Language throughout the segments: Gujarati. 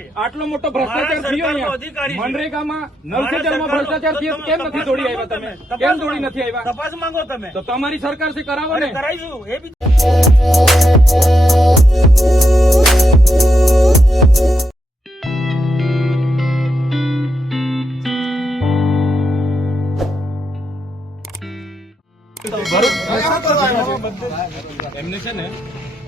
છે આટલો મોટો ભ્રષ્ટાચાર થયો. મનરેગામાં નલસેજલમાં ભ્રષ્ટાચાર થયો કેમ નથી દોડી આવ્યા તમે કેમ દોડી નથી આવ્યા તપાસ માંગો તમે તો તમારી સરકારથી કરાવો ને કરાઈશું એ બી એમને છે ને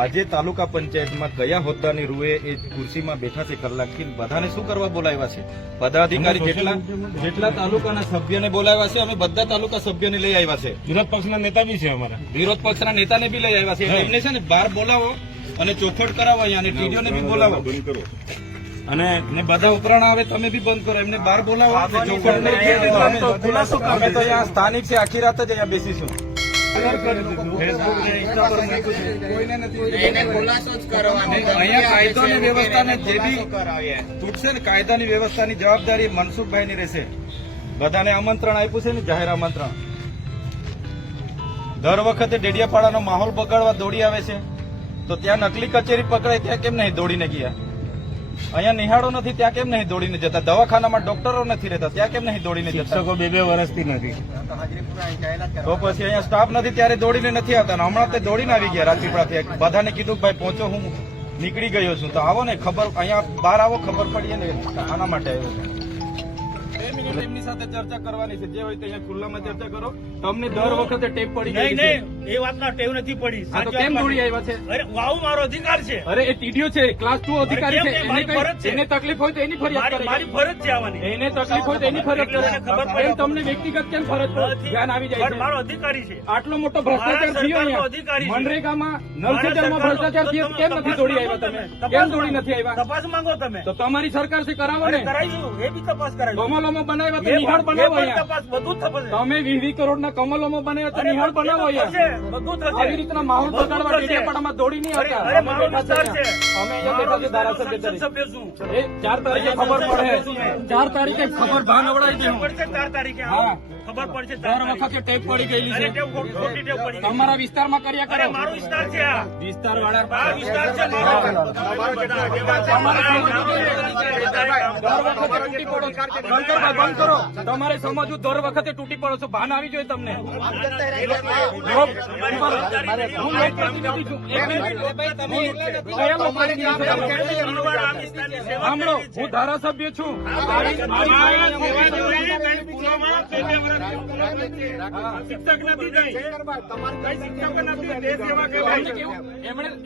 આજે તાલુકા પંચાયતમાં કયા હોદ્દાની રૂએ એ ખુરશીમાં બેઠા છે કલાકથી બધાને શું કરવા બોલાવ્યા છે? પદાધિકારી જેટલા જેટલા તાલુકાના સભ્યને બોલાવ્યા છે અમે બધા તાલુકા સભ્યને લઈ આવ્યા છે. વિરોધ પક્ષના નેતા બી છે અમારા. વિરોધ પક્ષના નેતાને બી લઈ આવ્યા છે. એમને છે ને બહાર બોલાવો અને ચોખવટ કરાવો અહીંયા અને ટીડીઓને બી બોલાવો. અને ને બધા ઉપરાણ આવે તમે બી બંધ કરો. એમને બહાર બોલાવો. અને ખુલાસો અમે તો અહીંયા સ્થાનિક છે આખી રાત જ અહીંયા બેસીશું. અહીંયા વ્યવસ્થાને જે બી તૂટશે ને કાયદાની વ્યવસ્થાની જવાબદારી મનસુખભાઈની રહેશે. બધાને આમંત્રણ આપ્યું છે ને જાહેર આમંત્રણ. દર વખતે ડેડિયાપાડાનો માહોલ બગાડવા દોડી આવે છે. તો ત્યાં નકલી કચેરી પકડાય ત્યાં કેમ નહીં દોડીને ગયા? અહીંયા નિહાળો નથી ત્યાં કેમ નહીં દોડીને જતા? દવાખાનામાં ડોક્ટરો નથી રહેતા ત્યાં કેમ નહીં દોડીને જતા? શિક્ષકો બે બે વર્ષથી નથી. તો પછી અહીંયા સ્ટાફ નથી ત્યારે દોડીને નથી આવતા. હમણાં તે દોડીને આવી ગયા રાજપીપળાથી બધાને કીધું કે ભાઈ પહોંચો હું નીકળી ગયો છું. તો આવો ને ખબર અહીંયા બહાર આવો ખબર પડીએ ને. આના માટે આવ્યો છું. એમની સાથે ચર્ચા કરવાની છે. જે હોય તે અહીંયા ખુલ્લામાં ચર્ચા કરો. તમને દર વખતે ટેપ પડી ગઈ નહીં એ વાતના ટેવ નથી પડી. તો કેમ દોડી આવ્યા છે? અરે વાવ મારો અધિકાર છે. અરે એ ટીડીઓ છે ક્લાસ ટુ અધિકારી છે એને કઈ એને તકલીફ હોય તો એની ફરિયાદ કરે. મારી ફરજ છે આવવાની એને તકલીફ હોય તો એની ફરજ કરે. એમ તમને વ્યક્તિગત કેમ ફરજ ધ્યાન આવી જાય છે. મારો અધિકારી છે. આટલો મોટો ભ્રષ્ટાચાર થયો. અહીંયા. મનરેગામાં મારા ભ્રષ્ટાચાર થયો. કેમ નથી દોડી આવ્યા તમે? તમે. કેમ દોડી નથી આવ્યા? તપાસ માંગો તમે? તો તમારી સરકારથી કરાવો ને. કરાઈશું એ બી તપાસ કરાઈશું કમલોમાં બનાવ્યા તો નિહાળ બનાવો અહીંયા. તપાસ બધું કરોડ થશે તમે કમલોમાં બનાવ્યા તો નિહાળ બનાવો. આવી રીતના માહોલ બગાડવા ડેડિયાપાડામાં દોડી નહીં હતા આવતા. અમે બેઠા છે છે. અમે અહીંયા બેઠા છે ધારાસભ્ય તરીકે. ચાર તારીખે ખબર પડે. ચાર તારીખે ખબર. ભાન અવડાવી દે ચાર તારીખે હા. ખબર પડશે દર વખતે ટેપ પડી ગયેલી છે. તમારા વિસ્તારમાં કર્યા કરે. મારો વિસ્તાર છે વિસ્તાર વાળા વિસ્તાર છે. મારો તૂટી પડો. શંકરભાઈ, બંધ કરો તમારે સમજવું દર વખતે તૂટી પડો છો. ભાન આવી જોઈએ તમને? સાંભળો હું ધારાસભ્ય છું. શિક્ષક નથી?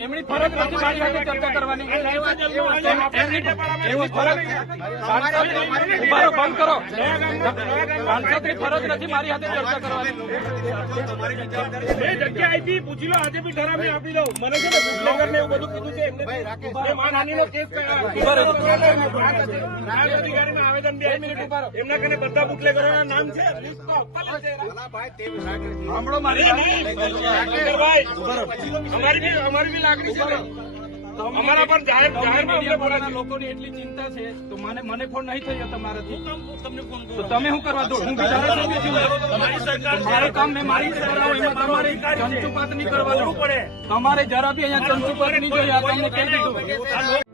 એમણે ફરજ નથી મારી સાથે ચર્ચા કરવાની. એમની ફરજ સાંસદ ઊભા રહો, બંધ કરો. સાંસદની ફરજ નથી મારી હાથે ચર્ચા કરવાની. બે જગ્યા આપી પૂછી લો આજે બી ઠરાવી આપી દઉં. મને છે ને બુટલેગર ને એવું બધું કીધું છે એમને એ માનહાનિનો કેસ અધિકારીમાં આવેદન બે મિનિટ ઉભારો. એમના કને બધા બુટલેગરોના નામ છે. સાંભળો મારી અમારી બી અમારી બી લાગણી છે ને. અમારા પણ જાહેર જાહેર જાહેરમાં મીડિયા લોકોની એટલી ચિંતા છે તો મને મને ફોન નહીં થયો તમારાથી. તમને ફોન તો તમે શું કરવા દો? હું ધારાસભ્ય છું તમારી સરકાર મારું કામ મેં મારી કરાવું એમાં તમારે ચંચુપાત નહીં કરવા દો. પડે. તમારે જરા બી અહીંયા ચંચુપાત નહીં જોઈએ આ તમને કહી દીધું.